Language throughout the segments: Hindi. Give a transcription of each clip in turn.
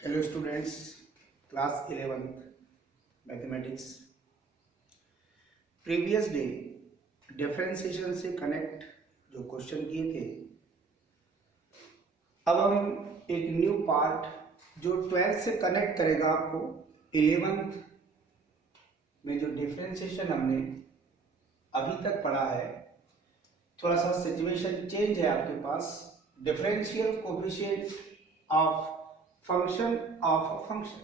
Hello students, class 11th mathematics. Previous day differentiation से कनेक्ट जो क्वेश्चन किए थे, अब हम एक न्यू पार्ट जो 12th से कनेक्ट करेगा आपको 11th में। जो डिफरेंशिएशन हमने अभी तक पढ़ा है, थोड़ा सा सिचुएशन चेंज है आपके पास। Differential coefficient of function of a function.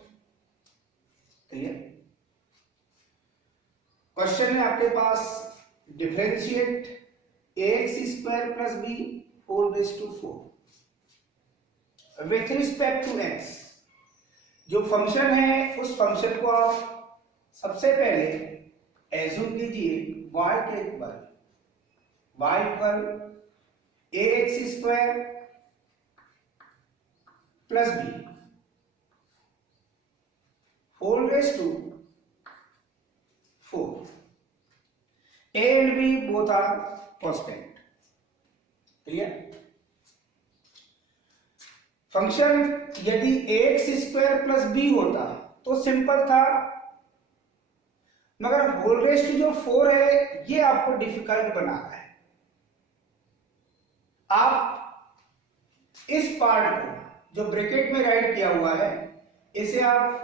Clear? Question है आपके पास, differentiate ax square plus B whole raise to 4 with respect to x। जो फंक्शन है उस फंक्शन को आप सबसे पहले एज्यूम कीजिए y के equal ax square plus B whole raised to 4. A and B both are constant. Clear? Function यदि ax स्क्वायर प्लस बी होता तो सिंपल था, मगर होल रेस्ट जो 4 है ये आपको डिफिकल्ट बना रहा है। आप इस पार्ट को जो ब्रैकेट में राइट किया हुआ है, इसे आप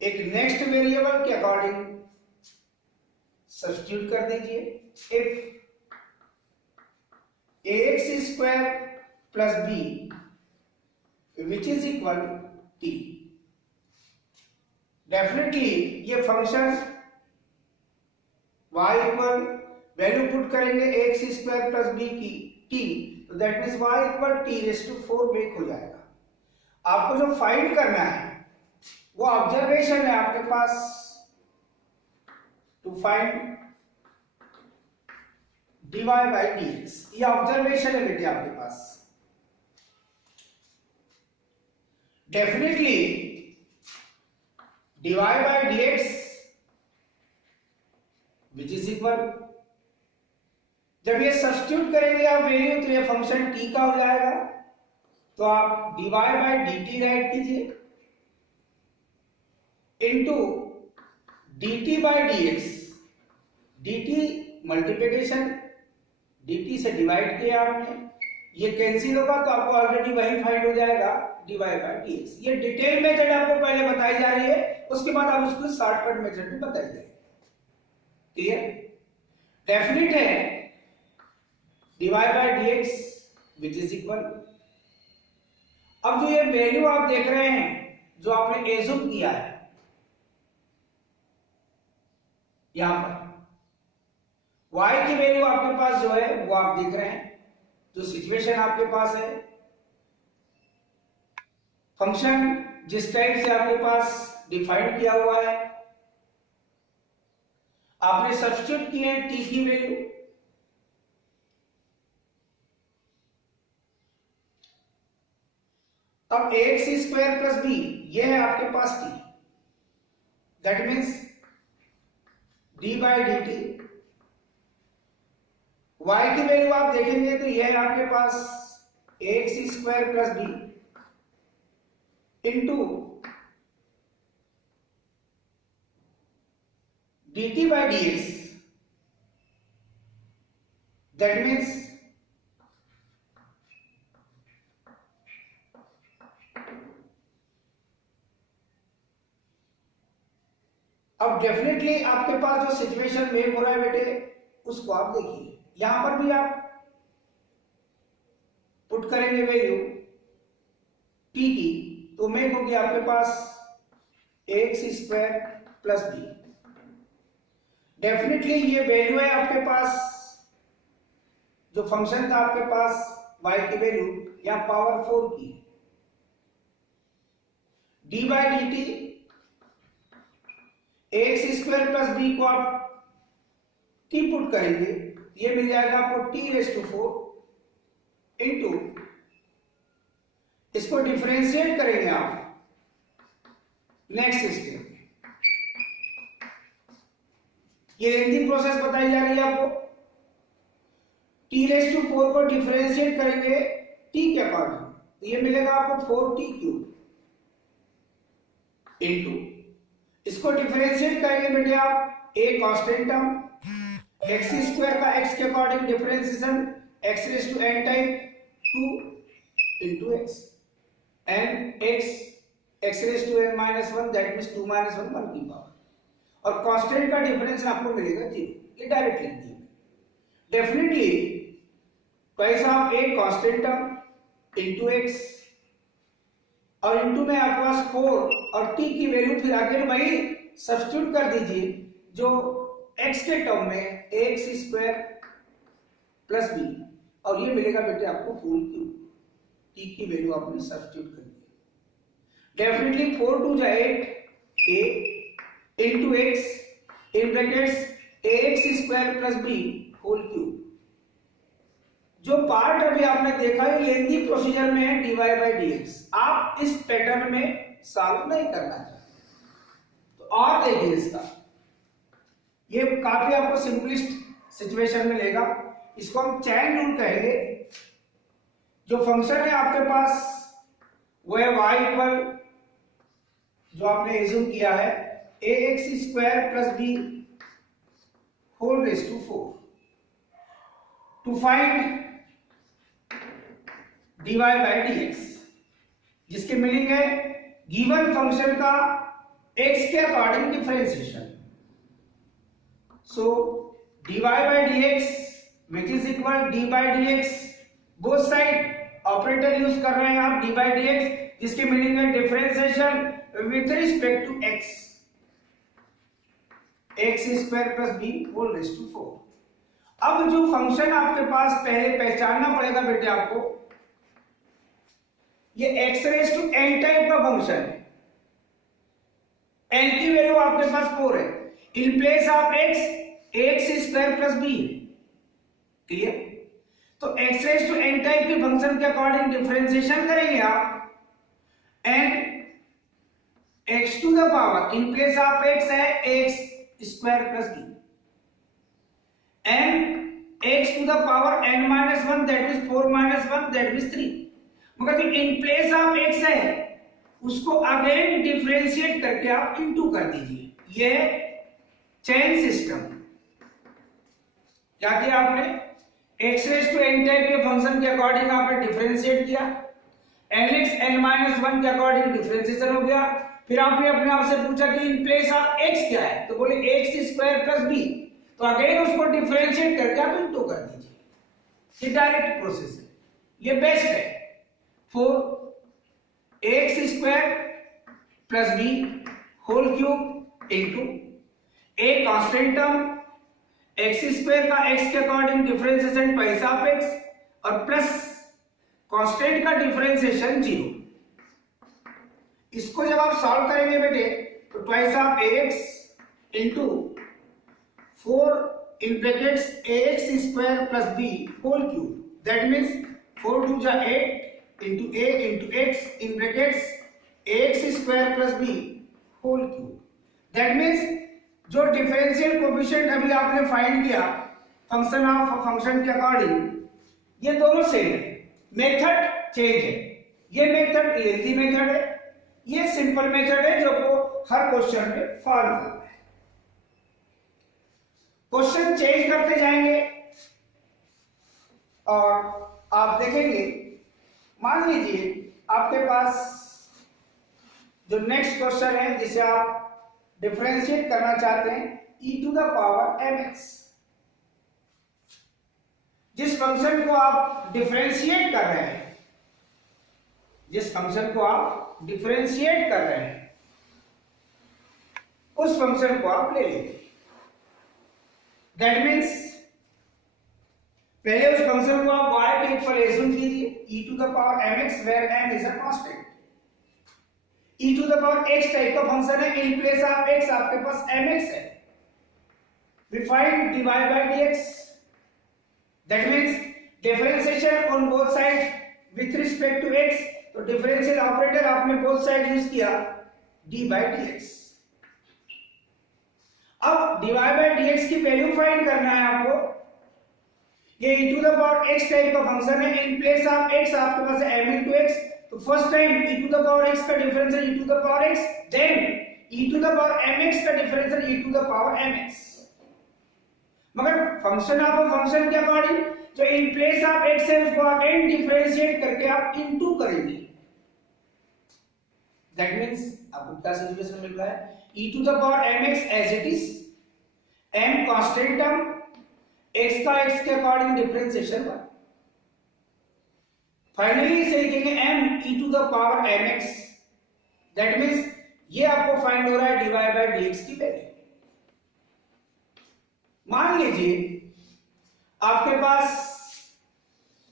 एक नेक्स्ट वेरिएबल के अकॉर्डिंग सब्स्टिट्यूट कर दीजिए। If ax square plus B which is equal t, definitely ये function y equal value put करेंगे ax स्क्वायर प्लस बी की t, तो that means y equal t raise to 4 make हो जाएगा। आपको जो फाइंड करना है वो ऑब्जर्वेशन है आपके पास, to find dy by dx। ये ऑब्जर्वेशन है बेटे आपके पास। Definitely dy by dx which is equal, जब ये सब्स्टिट्यूट करेंगे आप वैल्यू, तो ये फंक्शन t का हो जाएगा। तो आप dy बाई dt राइट कीजिए into dt by dx। dt multiplication, dt से डिवाइड किया आपने, ये कैंसिल होगा तो आपको ऑलरेडी वही फाइंड हो जाएगा dy बाई dx। ये डिटेल मेथड आपको पहले बताई जा रही है, उसके बाद आप उसको शॉर्टकट मेथड में बताई जाएगी। क्लियर? डेफिनेट है dy by dx which is equal. अब जो ये वैल्यू आप देख रहे हैं, जो आपने एज्यूम किया है यहां पर, y की वैल्यू आपके पास जो है वो आप देख रहे हैं। जो सिचुएशन आपके पास है, फंक्शन जिस टाइप से आपके पास डिफाइन किया हुआ है, आपने सब्स्टिट्यूट किए हैं t की वैल्यू। अब ax स्क्वायर प्लस बी, ये है आपके पास t, that means d by D T. y की वैल्यू आप देखेंगे तो यह है आपके पास ax square plus B into dt by dx, that means अब डेफिनेटली आपके पास जो सिचुएशन मेक हो रहा है बेटे, उसको आप देखिए। यहां पर भी आप पुट करेंगे वैल्यू t की, तो मेक होगी आपके पास ax square plus B. Definitely ये वैल्यू है आपके पास, जो फंक्शन था आपके पास y की वैल्यू, या पावर 4 की। d by D T ax square plus B को आप t पुट करेंगे, ये मिल जाएगा आपको t रेज़ टू 4 इंटू, इसको डिफरेंशिएट करेंगे आप नेक्स्ट स्टेप में। ये लेंथी प्रोसेस बताई जा रही है आपको। t रेज़ टू 4 को डिफरेंशिएट करेंगे t के अकॉर्डिंग, तो ये मिलेगा आपको 4t क्यूब इंटू, इसको डिफरेंशिएट करेंगे बेटे आप, a constant term, x square का x के according differentiation x raise to n time 2 into x and x raise to n minus 1 that means 2 minus 1 1 की पावर, और कांस्टेंट का डिफरेंस आपको मिलेगा 0। ये डायरेक्ट लिख दिए। डेफिनेटली कैसा आप a constant term into x और इंटू में आपके पास 4 और t की वैल्यू फिर अगेन वही सब्स्टिट्यूट कर दीजिए जो x के टर्म में ax स्क्वायर प्लस b, और ये मिलेगा बेटे आपको फुल क्यूब, t की वैल्यू आपने सब्स्टिट्यूट कर दी। डेफिनेटली 4 2 जा 8 a into x in brackets ax square plus b whole cube. जो पार्ट अभी आपने देखा है लेंथी प्रोसीजर में है dy बाई dx, आप इस पैटर्न में सॉल्व नहीं करना चाहिए। तो और देखिए इसका, ये काफी आपको सिंपलिस्ट सिचुएशन में लेगा, इसको हम चैन रूल कहेंगे। जो फंक्शन है आपके पास वो है y इक्वल, जो आपने एज्यूम किया है ax square plus b whole raise to 4। To find dy by dx, जिसके मीनिंग है गिवन फंक्शन का x के according differentiation. So dy by dx which is equal d by dx, both side operator use कर रहे हैं आप d बाई dx, जिसके मीनिंग है differentiation with respect to x, x square plus b whole raise to 4। अब जो फंक्शन आपके पास पहले पहचानना पड़ेगा बेटे आपको, ये x raise to n type का फंक्शन है, n की वैल्यू आपके पास 4 है, in place of x square plus b, clear. तो x raise to n type के फंक्शन के अकॉर्डिंग डिफरेंशिएशन करेंगे आप, and x to the power in place of x है x square plus b, and x to the power n minus 1 that means 4 minus 1 that means 3, मगर जो इन प्लेस ऑफ x है उसको अगेन डिफरेंशिएट करके आप इनटू कर दीजिए। ये चेन सिस्टम। क्या किया आपने, x raise to n type के फंक्शन के अकॉर्डिंग आपने डिफरेंशिएट किया, nx n माइनस 1 के अकॉर्डिंग डिफरेंशिएशन हो गया, फिर आपने अपने आप से पूछा कि इन प्लेस ऑफ x क्या है, तो बोले x स्क्वायर प्लस b, तो अगेन उसको डिफरेंशिएट करके आप इनटू कर दीजिए। ये डायरेक्ट प्रोसेस है, ये बेस्ट है। Four X square plus B whole cube into A constant term x square का एक्स के according differentiation twice of X और प्लस कांस्टेंट का डिफरेंशिएशन 0। इसको जब आप सॉल्व करेंगे बेटे तो twice of X into 4 in brackets ax square plus b whole cube, that means 4 2 जा 8 into a into x in brackets ax square plus b whole cube, that means जो डिफरेंशियल कोएफिशिएंट अभी आपने फाइंड किया फंक्शन ऑफ फंक्शन के अकॉर्डिंग ये दोनों सेम है, मेथड चेंज है। ये मेथड लेंथी मेथड है, ये सिंपल मेथड है जो को हर क्वेश्चन में फॉलो करना है। क्वेश्चन चेंज करते जाएंगे और आप देखेंगे, मान लीजिए आपके पास जो नेक्स्ट क्वेश्चन है जिसे आप डिफरेंशिएट करना चाहते हैं e to the power mx, जिस फंक्शन को आप डिफरेंशिएट कर रहे हैं, जिस फंक्शन को आप डिफरेंशिएट कर रहे हैं उस फंक्शन को आप ले लेंगे। दैट मीन्स पहले उस फंक्शन को आप y के इक्वल एज्यूम कीजिए e to the power mx where m is a constant. e to the power x type का फंक्शन है, इन प्लेस ऑफ x आपके पास mx है। We find dy by dx, that means differentiation on both side with respect to x, तो डिफरेंशियल ऑपरेटर आपने बोथ साइड यूज किया dy by dx। अब dy by dx की वैल्यू फाइंड करना है आपको। ये e to the power x type का फंक्शन है, इन प्लेस ऑफ x आपके पास है m into x, तो first time e to the power x का differential e to the power x, then e to the power mx का differential e to the power mx। मगर फंक्शन ऑफ अ फंक्शन क्या पढ़ी, जो इन प्लेस ऑफ x है उसको अगेन डिफरेंशिएट करके आप इनटू करेंगे। दैट मींस आपको क्या सिचुएशन मिल रहा है, e to the power mx as it is, m constant term, x का x के अकॉर्डिंग डिफरेंशिएशन हुआ। फाइनली इसे लिखेंगे m e to the power mx। That means ये आपको फाइंड हो रहा है dy बाय dx की वैल्यू। मान लीजिए आपके पास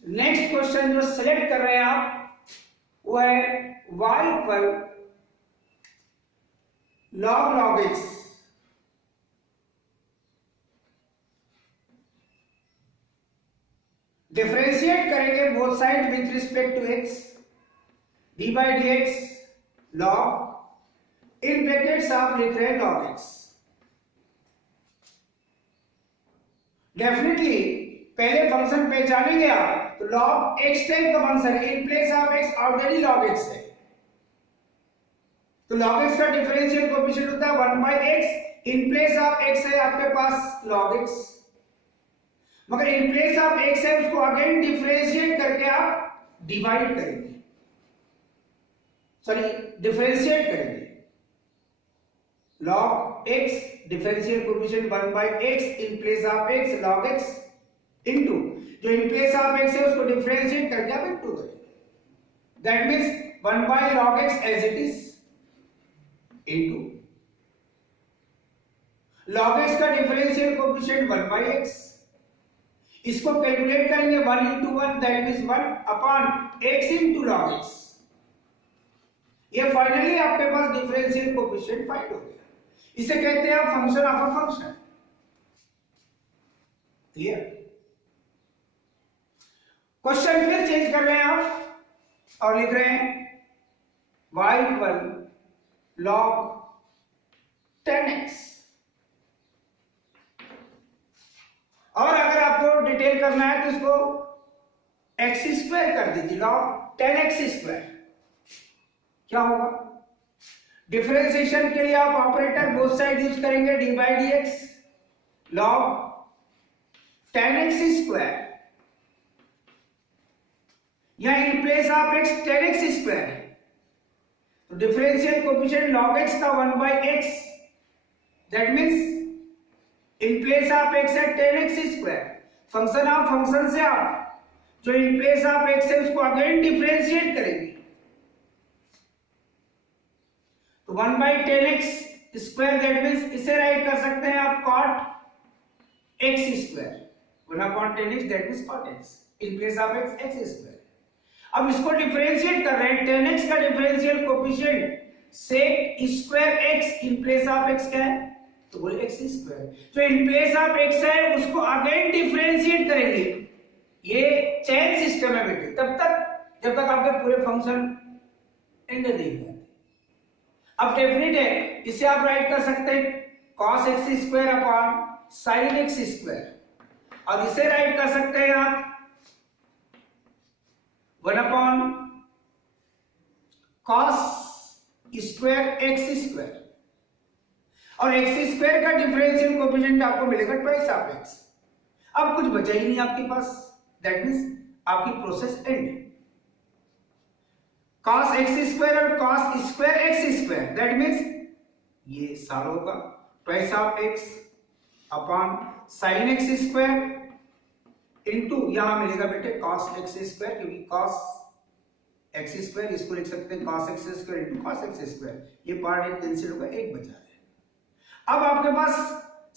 नेक्स्ट क्वेश्चन जो सिलेक्ट कर रहे हैं आप वो है y equal log x। Differentiate करेंगे both side with respect to x, dy by dx log, in brackets आप लिख रहे हैं log x। डेफिनेटली पहले फंक्शन पहचानेंगे आप तो log x टाइप का function in place of x already log x है, तो log x का डिफरेंशियल कोएफिशिएंट होता है 1 by x, in place of x है आपके पास log x, मगर इन प्लेस ऑफ x है उसको अगेन डिफरेंशिएट करके आप डिवाइड करेंगे, सॉरी डिफरेंशिएट करेंगे। log x differential coefficient 1 by x in place of x log x into जो इन प्लेस ऑफ x है उसको डिफरेंशिएट करके आप इनटू करेंगे। That means 1 by log x as it is into log x का डिफरेंशियल कोएफिशिएंट 1 बाई x, इसको कैलकुलेट करेंगे 1 into 1 that means 1 upon x into log x। ये फाइनली आपके पास डिफरेंशियल कोएफिशिएंट फाइंड हो गया। इसे कहते हैं function of a function. Clear? Question फिर चेंज कर रहे हैं आप और लिख रहे हैं y इक्वल log 10x, और अगर आपको डिटेल करना है तो इसको x स्क्वायर कर दीजिए, log 10x स्क्वायर। क्या होगा, डिफरेंशिएशन के लिए आप ऑपरेटर बोथ साइड यूज करेंगे dy by dx log 10x square, यहां in place of x 10x square है तो डिफरेंशियल कोएफिशिएंट log x का 1 by x, that means in place of x है 10x square. Function of function से आप जो इन प्लेस ऑफ x है उसको अगेन डिफरेंशिएट करेंगे तो 1 by 10x square, that means इसे राइट कर सकते हैं आप cot x square, 1 upon 10x that means cot x in place of x x square. अब इसको डिफरेंशिएट कर रहे हैं, 10x का differential coefficient sec square x in place of x क्या है तो बोले x स्क्वायर, जो इन प्लेस ऑफ x है उसको अगेन डिफरेंशिएट करेंगे। ये चेन सिस्टम है बेटे, तब तक जब तक आपके पूरे फंक्शन एंड नहीं होते। अब डेफिनेट है, इसे आप राइट कर सकते हैं cos x square upon sin x square, और इसे राइट कर सकते हैं आप 1 upon cos square x square, और x स्क्वायर का डिफरेंशियल कोएफिशिएंट आपको मिलेगा ट्वाइस ऑफ x। अब कुछ बचा ही नहीं आपके पास, दैट मींस आपकी process and. cos x square और cos square x square, that means ये साल होगा twice of x upon sin x square into यहां मिलेगा बेटे cos x स्क्वायर, क्योंकि cos x स्क्वायर इसको लिख सकते हैं cos x square into cos x square, ये पार्ट एक कैंसिल होगा, एक बचा है। अब आपके पास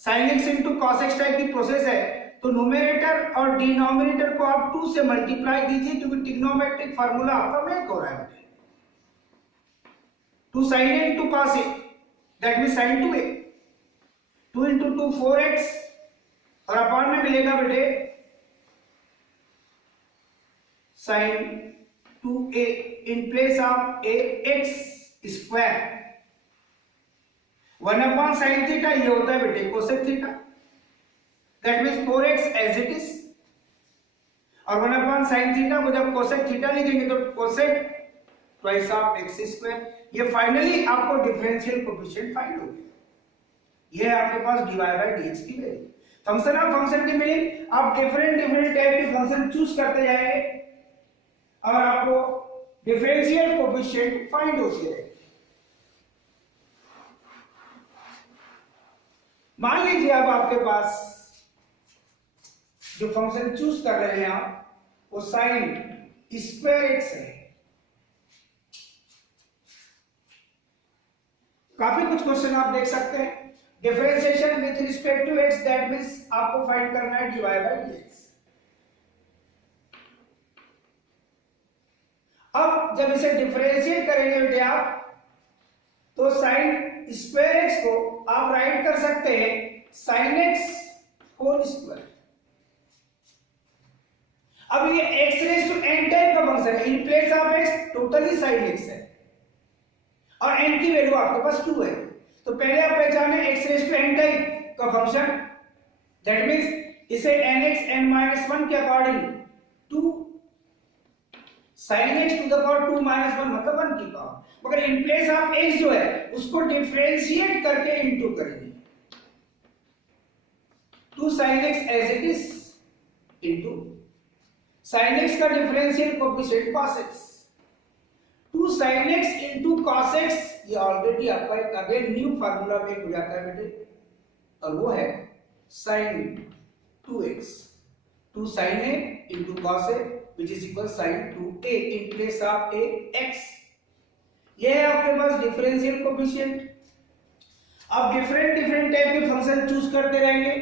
sin x into cos x type की प्रोसेस है तो न्यूमरेटर और डिनोमिनेटर को आप 2 से मल्टीप्लाई कीजिए, क्योंकि ट्रिग्नोमेट्रिक फार्मूला आपका मेक हो रहा है बेटे। 2 sin a into cos a, that means sin 2a, 2 into 2 4x, और अपॉन में मिलेगा बेटे sin 2a in place of a x square, 1 upon sin theta ये होता है बेटे cosec theta, that means 4x as it is, और 1 अपॉन sin थीटा को जब कोसेक थीटा लिखेंगे तो cosec twice of x square. ये फाइनली आपको डिफरेंशियल कोएफिशिएंट फाइंड हो गया। ये है आपके पास dy बाय dx की वैल्यू। फंक्शन ऑफ फंक्शन की मीनिंग आप डिफरेंट टाइप के फंक्शन चूज करते जाएंगे और आपको डिफरेंशियल कोएफिशिएंट फाइंड होते रहेंगे। मान लीजिए अब आपके पास जो फंक्शन चूज कर रहे हैं आप वो साइन स्क्वायर एक्स है। काफी कुछ क्वेश्चन आप देख सकते हैं। Differentiation with respect to x, that means आपको फाइंड करना है dy बाय dx। अब जब इसे डिफरेंशिएट करेंगे बेटे आप, तो साइन स्क्वायर एक्स को आप राइट कर सकते हैं साइन एक्स होल स्क्वायर। अब ये x raise to n type का फंक्शन है। In place of x totally sine x है और n की वैल्यू आपके पास 2 है। तो पहले आप पहचाने x raise to n type का फंक्शन, दैट मींस इसे nx n-1 के according to sin x to the power 2-1 मतलब 1 की पावर। मगर इन प्लेस ऑफ x जो है उसको डिफरेंशिएट करके इनटू करेंगे, 2 sin x as it is into sin x का differential coefficient cos x, 2 sin x into cos x। ये ऑलरेडी आपका एक अगेन न्यू फार्मूला में हो जाता है बेटे, और वो है sin 2x, 2 sin a into cos a which is equal sin 2a in place of a x। ये है आपके पास डिफरेंशियल कोएफिशिएंट। अब डिफरेंट टाइप के फंक्शन चूज करते रहेंगे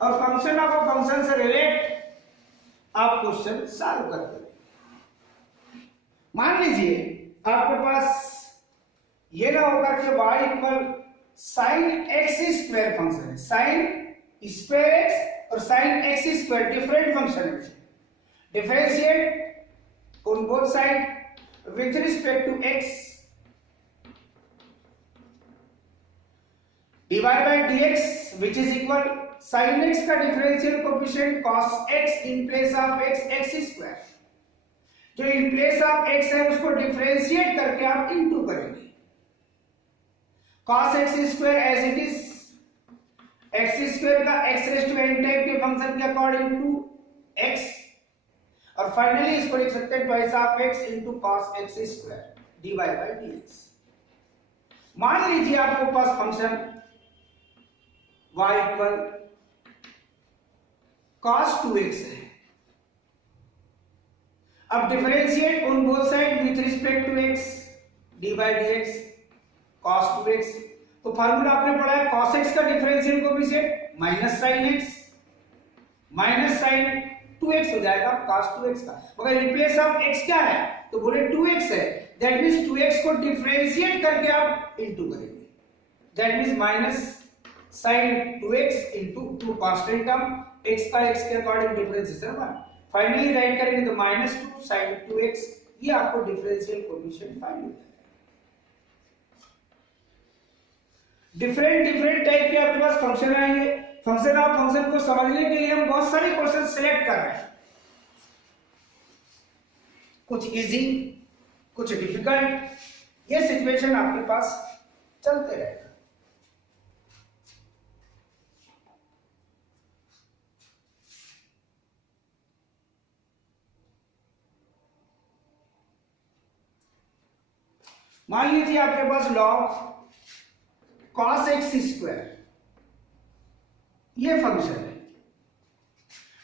और फंक्शन ऑफ फंक्शन से रिलेट आप क्वेश्चन सॉल्व करते रहेंगे। मान लीजिए आपके पास ये ना होकर के y equal sine x square function है। साइन स्क्वायर एक्स और sine x square different function है। Differentiate on both side with respect to x, dy by dx which is equal sine x का differential coefficient cos x in place of x square. जो इन प्लेस ऑफ x है उसको डिफरेंशिएट करके आप इनटू करेंगे, cos x square as it is, x square का x raise to n type के फंक्शन के अकॉर्डिंग टू x, और फाइनली इसको लिख सकते हैं twice of x into cos x square dy by dx। मान लीजिए आपके पास function y equal cos 2x है। अब differentiate on both side with respect to x, dy by dx cos 2x। तो फार्मूला आपने पढ़ा है cos x का differential coefficient minus sin x minus sin 2x हो जाएगा cos 2x का। मगर इन प्लेस ऑफ x क्या है तो बोले 2x है, दैट मींस 2x को डिफरेंशिएट करके आप इनटू करेंगे, that means minus sin 2x into 2 constant term x का x के अकॉर्डिंग डिफरेंशिएशन 1। फाइनली राइट करेंगे तो माइनस 2 sin 2x। ये आपको डिफरेंशियल कोएफिशिएंट फाइंड हो जाएगा। डिफरेंट टाइप के आपके पास फंक्शन आएंगे। फंक्शन ऑफ फंक्शन को समझने के लिए हम बहुत सारे क्वेश्चन सिलेक्ट कर रहे हैं, कुछ इजी कुछ डिफिकल्ट। ये सिचुएशन आपके पास चलते रहेगा। मान लीजिए आपके पास log cos x स्क्वायर ये फंक्शन है।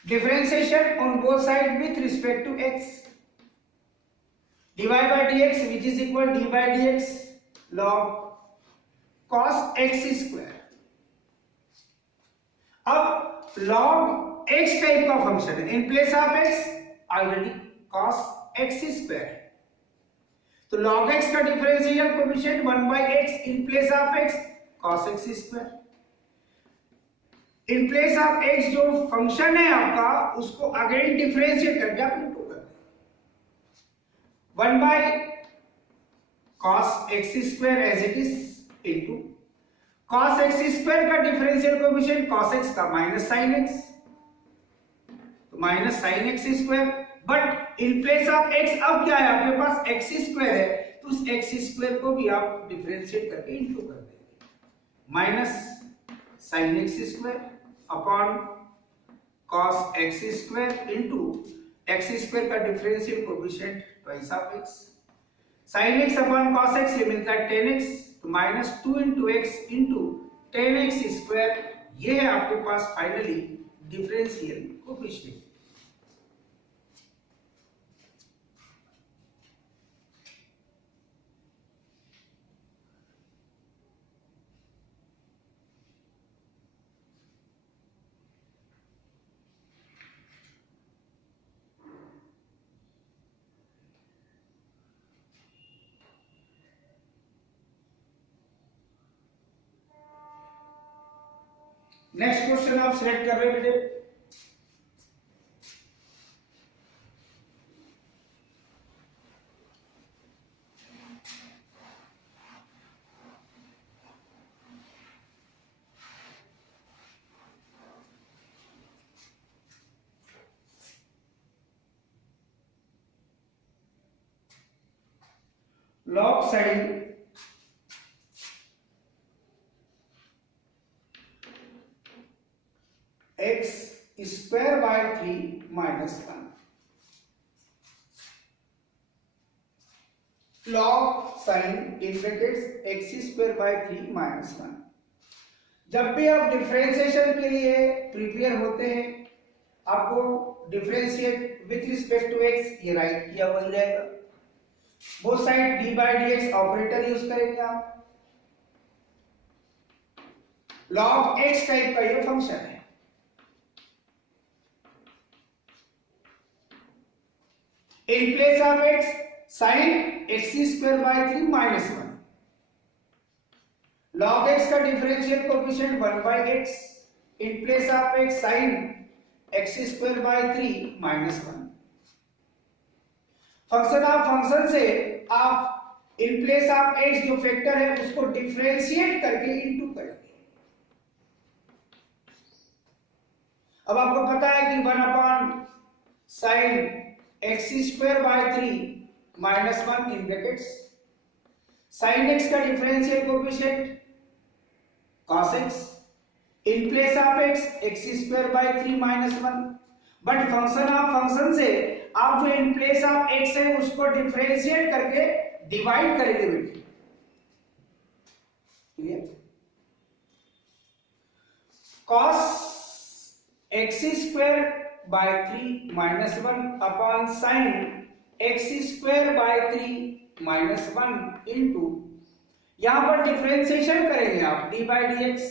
Differentiation on both side with respect to x, dy by dx which is equal dy by dx log cos x square. अब log x टाइप का फंक्शन है, in place of x already cos x square, तो log x का differential coefficient 1/x in place of x cos x square. In place of x जो फंक्शन है आपका उसको अगेन डिफरेंशिएट करके आप इनटू कर दें, 1/cos x square as it is into cos x square का डिफरेंशियल कोएफिशिएंट cos x का माइनस sin x, तो minus sin x square. But in place of x अब क्या है आपके पास x स्क्वायर है, तो उस एक्स स्क्वायर को भी आप डिफरेंशिएट करके इंटू कर देंगे, minus sine x square upon cos x square into x square का differential coefficient twice of x, sine x upon cos x ये मिलता है टेन एक्स, तो minus 2 into x into tan x square, ये है आपके पास finally differential coefficient. Next question आप सिलेक्ट कर रहे हैं बेटे, log sine x square by 3 minus 1, log sine in brackets x square by 3 minus 1। जब भी आप डिफरेंशिएशन के लिए प्रिपेयर होते हैं, आपको differentiate with respect to x ये राइट किया वही रहेगा, both side d by d x operator use करेंगे आप। लॉग एक्स टाइप का ये फंक्शन है, in place of x sin x square by 3 minus 1, log x का differential coefficient 1 by x, in place of x sin x square by 3 minus 1। Function से आप in place of x जो फैक्टर है उसको डिफरेंशिएट करके इनटू करेंगे। अब आपको पता है कि 1 upon sin x square by 3 minus 1 in brackets sine x का differential coefficient cos x, in place of x square by 3 minus 1, but function से आप जो इन प्लेस ऑफ एक्स है उसको डिफरेंशिएट करके डिवाइड करेंगे बेटे, clear. cos x square by 3 minus 1 upon sign x square by 3 minus 1 into, यहां पर डिफरेंशिएशन करेंगे आप D by d x,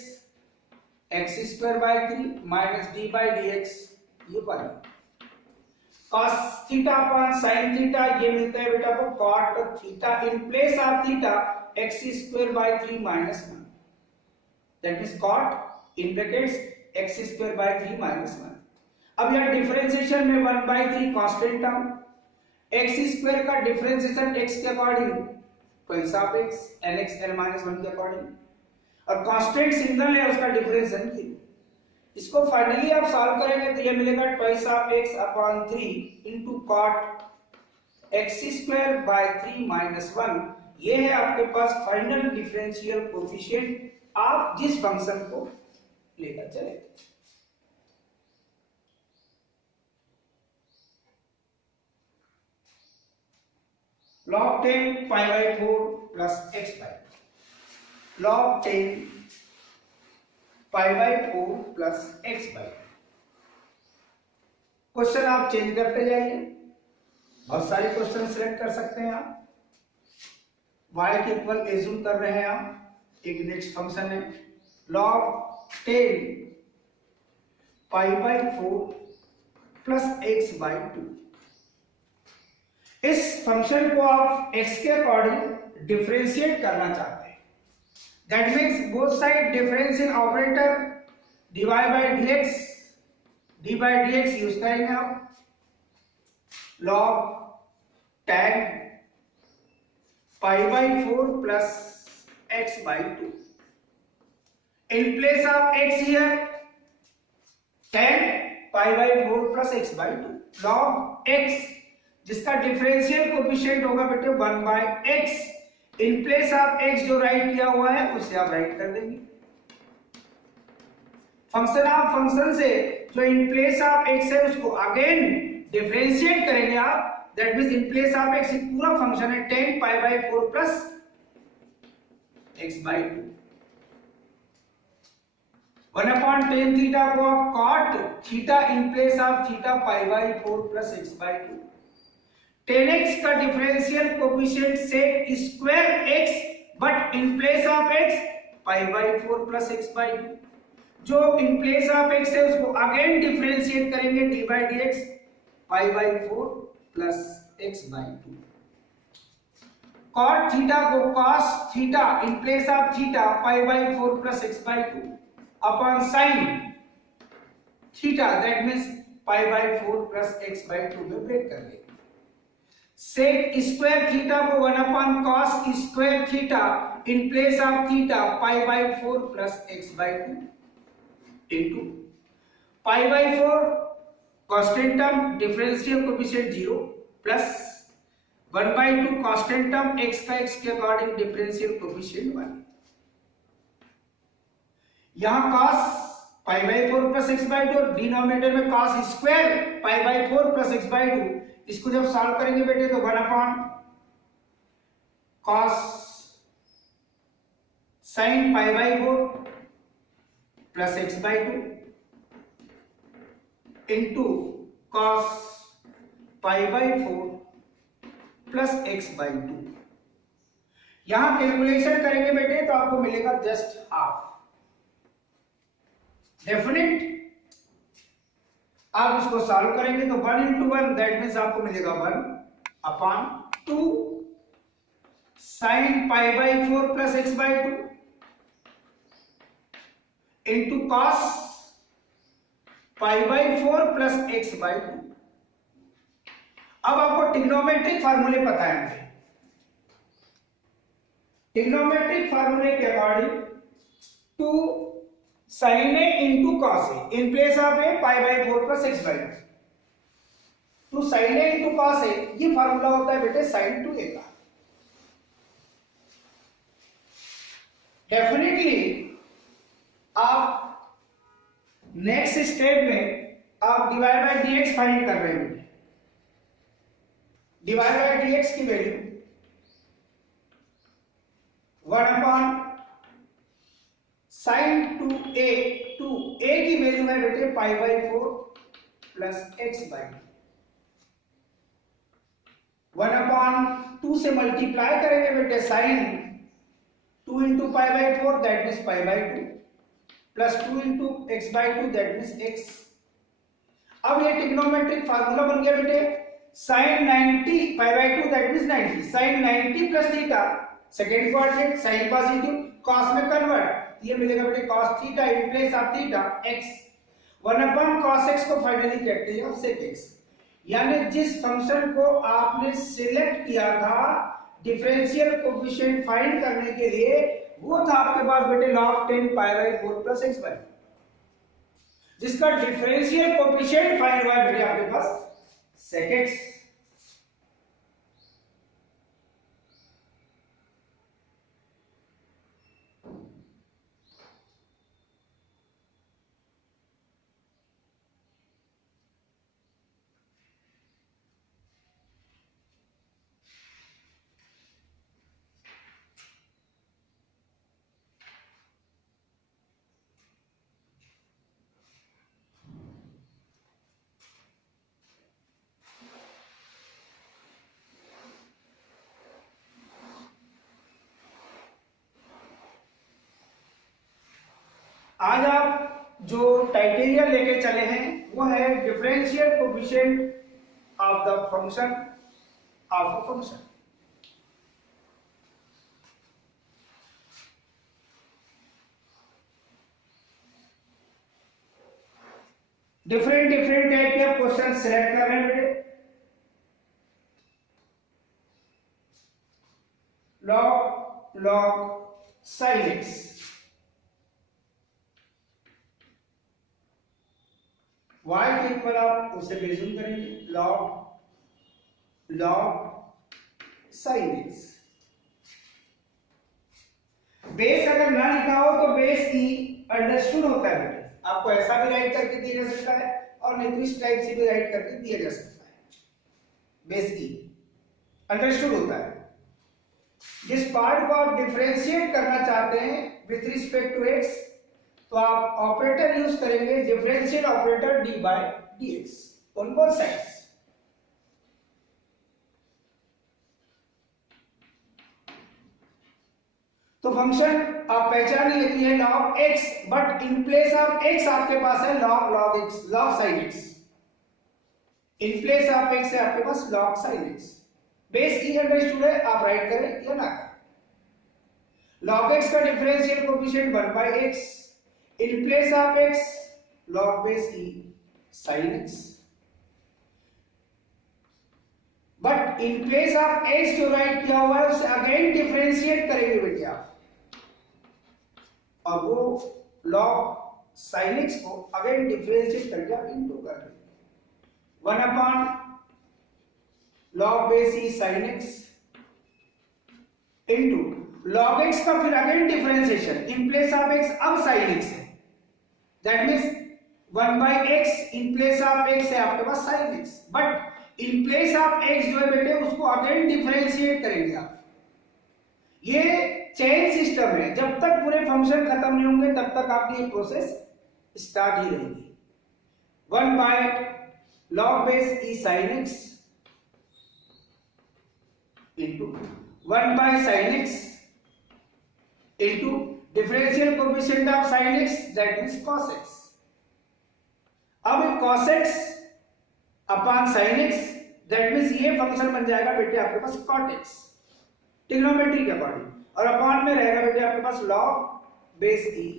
x square by 3 minus D by d x, ये पर cos theta upon sine theta ये मिलता है बेटा को cot theta, in place of theta x square by 3 minus 1, that means cot in brackets x square by 3 minus 1। अब यहां डिफरेंशिएशन में 1 by 3 constant term, x square का डिफरेंशिएशन एक्स के according twice of x, n x n minus 1 के अकॉर्डिंग, और कांस्टेंट सिंगल है उसका डिफरेंशिएशन की। इसको फाइनली आप सॉल्व करेंगे तो ये मिलेगा twice of x upon 3 into cot x square by 3 minus 1, ये है आपके पास फाइनल डिफरेंशियल कोएफिशिएंट, आप जिस फंक्शन को लेकर चले। log 10 pi by 4 plus x by 2, log 10 pi by 4 plus x by 2। Question आप चेंज करते जाइए, बहुत सारे क्वेश्चन सिलेक्ट कर सकते हैं आप। y के इक्वल एज्यूम कर रहे हैं आप, एक नेक्स्ट फंक्शन है log 10 pi by 4 plus x by 2। इस फंक्शन को आप x के अकॉर्डिंग डिफरेंशिएट करना चाहते हैं, that means both side differential operator dy by dx, d by dx use करेंगे आप, log tan pi by 4 plus x by 2, in place of x here tan pi by 4 plus x by 2, log x जिसका डिफरेंशियल कोफिशिएंट होगा बेटे 1/x। In place of x जो राइट किया हुआ है उसे आप राइट कर देंगे। फंक्शन ऑफ फंक्शन से जो इन प्लेस ऑफ x है उसको अगेन डिफरेंशिएट करेंगे आप। That means in place of x एक पूरा फंक्शन है 10 पाई by 4 plus x by 2। 1/tan theta को आप cot theta in place of theta pi by 4 plus x by 2। tan x का differential coefficient sec square x but in place of x pi by 4 plus x by 2। जो इन प्लेस ऑफ x है उसको अगेन डिफरेंशिएट करेंगे d by dx pi by 4 plus x by 2। cot theta को cos theta in place of theta pi by 4 plus x by 2 upon sin theta that means pi by 4 plus x by 2 में ब्रेक कर देंगे। sec स्क्वायर थीटा को 1 upon cos square theta in place of theta pi by 4 plus x by 2 into pi by 4 constant term differential coefficient 0 plus 1/2 constant term x का x के अकॉर्डिंग डिफरेंशियल कोएफिशिएंट 1। यहां cos pi by 4 plus x by 2 denominator में cos square pi by 4 plus x by 2। इसको जब सॉल्व करेंगे बेटे तो 1 upon cos sin pi by 4 plus x by 2 into cos pi by 4 plus x by 2। यहां कैलकुलेशन करेंगे बेटे तो आपको मिलेगा जस्ट हाफ। डेफिनेट आप इसको सॉल्व करेंगे तो 1 इंटू 1 दैट मीन्स आपको मिलेगा 1 upon 2 sine pi by 4 plus x by 2 into cos pi by 4 plus x by 2। अब आपको ट्रिग्नोमेट्रिक फार्मूले पता है। ट्रिग्नोमेट्रिक फार्मूले के according 2 sin a into cos a in place of a pi by 4 plus x by 2। 2 sin a into cos a ये फार्मूला होता है बेटे sin 2a का। डेफिनेटली आप नेक्स्ट स्टेप में आप डिवाइड बाई dx फाइंड कर रहे हैं। डिवाइड बाई dx की वैल्यू 1 अपॉन साइन 2a की वैल्यू है बेटे pi by 4 plus x by 1 upon 2 से मल्टीप्लाई करेंगे बेटे sine 2 into pi by 4 that means pi by 2 plus 2 into x by 2 that means x। अब ये ट्रिग्नोमेट्रिक फार्मूला बन गया बेटे sine 90 pi by 2 that means 90 sine 90 plus theta second coordinate sign positive cos में कन्वर्ट ये मिलेगा बेटे cos theta in place of theta x। 1 upon cos x को फाइनली कहते हैं sec x। यानी जिस फंक्शन को आपने सिलेक्ट किया था डिफरेंशियल कोएफिशिएंट फाइंड करने के लिए वो था आपके पास बेटे log 10 pi by 4 plus x by, जिसका डिफरेंशियल कोएफिशिएंट फाइंड हुआ है बेटे आपके पास sec x। आज आप जो क्राइटेरिया लेके चले हैं वो है differential coefficient of the function of a function. Different type के क्वेश्चन सिलेक्ट कर रहे हैं बेटे। log sin x y के इक्वल आप उसे रिज्यूम करेंगे log log sin x। Base अगर ना लिखा हो तो बेस ई अंडरस्टूड होता है बेटे, आपको ऐसा भी राइट करके दिया जा सकता है और नहीं तो इस टाइप से भी राइट करके दिया जा सकता है। बेस ई अंडरस्टूड होता है। जिस पार्ट को आप डिफरेंशिएट करना चाहते हैं विथ रिस्पेक्ट टू एक्स, तो आप ऑपरेटर यूज करेंगे differential operator d by d x on both sides. तो फंक्शन आप पहचान लेती है log x, but in place of x आपके पास है log x, log sin x। In place of x है आपके पास log sin x। Base e understood है, आप राइट करें या ना करें। log x का differential coefficient 1 by x, in place of x log base E sin x। But in place of x जो राइट किया हुआ है उसे अगेन डिफरेंशिएट करेंगे बेटे आप, और वो log sin x को अगेन डिफरेंशिएट करके आप इनटू कर देंगे 1 अपॉन log बेस ई sin x into log x का फिर again differentiation, in place of x अब sin x है, that means 1 by x, in place of x है आपके पास sin x, but in place of x जो है बेटे उसको अगेन डिफरेंशिएट करेंगे आप। ये चेन सिस्टम है, जब तक पूरे फंक्शन खत्म नहीं होंगे तब तक आपकी ये प्रोसेस स्टार्ट ही रहेगी। 1 by log base E sin x into 1 by sin x into differential coefficient of sin x, that means cos x। अब cos x upon sin x, that means ये फंक्शन बन जाएगा बेटे आपके पास cot x ट्रिग्नोमेट्री के अकॉर्डिंग, और अपॉन में रहेगा बेटे आपके पास log बेस ई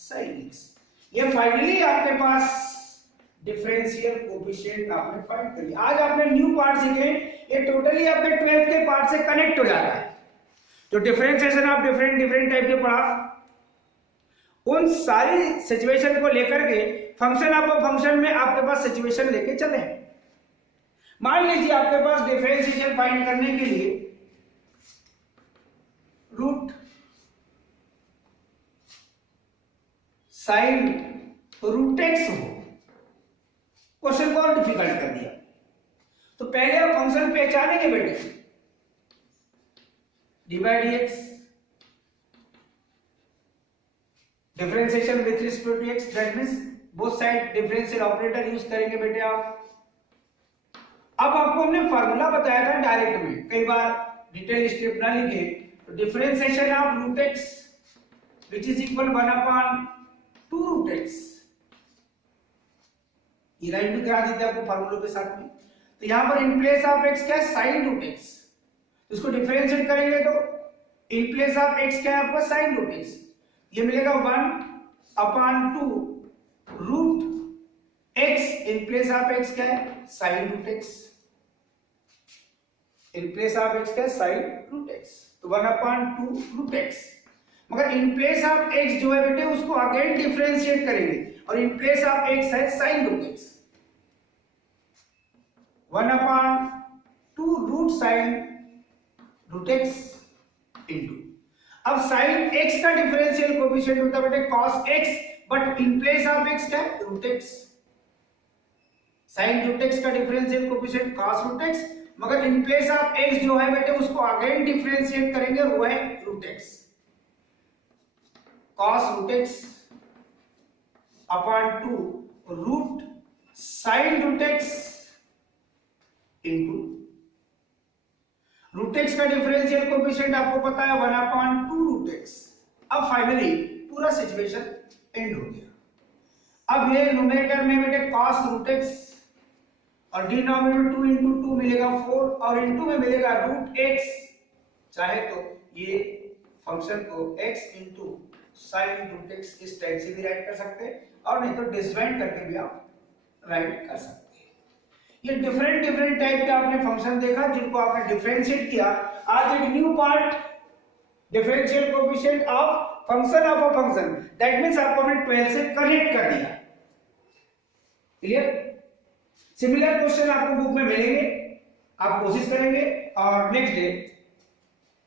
sin x। ये फाइनली आपके पास डिफरेंशियल कोएफिशिएंट आपने फाइंड कर लिया। आज आपने न्यू पार्ट सीखे, ये टोटली आपके 12th के पार्ट से कनेक्ट हो जाता है। जो डिफरेंशिएशन आप डिफरेंट टाइप के पढ़ा, उन सारी सिचुएशन को लेकर के फंक्शन में आपके पास सिचुएशन लेके चले। मान लीजिए आपके पास डिफरेंशिएशन फाइंड करने के लिए रूट साइन रूट एक्स हो, क्वेश्चन को और डिफिकल्ट कर दिया, तो पहले आप फंक्शन पहचानेंगे बेटे d by d x, differentiation with respect to x, that means both side differential operator use करेंगे बेटे आप। अब आपको हमने फार्मूला बताया था डायरेक्ट में, कई बार डिटेल स्टेप ना लिखे, तो differentiation of root x which is equal 1 upon 2 root x, ये राइट भी करा देते आपको फार्मूलों के साथ में। तो यहां पर इन प्लेस ऑफ एक्स क्या है sin रूट एक्स, इसको डिफरेंशिएट करेंगे तो इन प्लेस ऑफ एक्स क्या है आपका sin रूट एक्स, ये मिलेगा 1 upon 2 root x, in place of x क्या है sin root x, in place of x क्या है sin रूट एक्स, तो 1 अपॉन 2 रूट एक्स। मगर इन प्लेस ऑफ एक्स जो है बेटे उसको अगेन डिफरेंशिएट करेंगे, और इन प्लेस ऑफ एक्स है sin root x, 1 upon 2 root sin root x into, अब sin x का डिफरेंशियल कोएफिशिएंट होता है बेटे cos x, but in place of x क्या है root x, sin root x का differential coefficient cos root x, मगर इन प्लेस ऑफ x जो है बेटे उसको अगेन डिफरेंशिएट करेंगे, वो है root x, cos root x upon 2 root sin root x इंटू रूट एक्स का डिफरेंशियल कोएफिशिएंट आपको पता है 1 अपॉन 2 रूट एक्स। अब फाइनली पूरा सिचुएशन एंड हो गया। अब ये न्यूमरेटर में बेटे cos रूट एक्स और डिनोमिनेटर 2 into 2 मिलेगा 4 और इनटू में मिलेगा रूट एक्स। चाहे तो ये फंक्शन को x into sin root x इस टाइप से भी राइट कर सकते हैं, और नहीं तो डिसजॉइंट करके भी आप राइट कर सकते हैं। ये डिफरेंट टाइप के आपने फंक्शन देखा जिनको आपने डिफरेंशिएट किया। आज एक new part differential coefficient of function of a function, that means आपको हमने 12 से कनेक्ट कर दिया। क्लियर? सिमिलर क्वेश्चन आपको बुक में मिलेंगे, आप कोशिश करेंगे और नेक्स्ट डे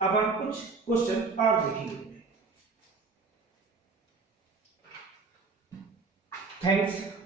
अपन कुछ क्वेश्चन और देखेंगे। थैंक्स।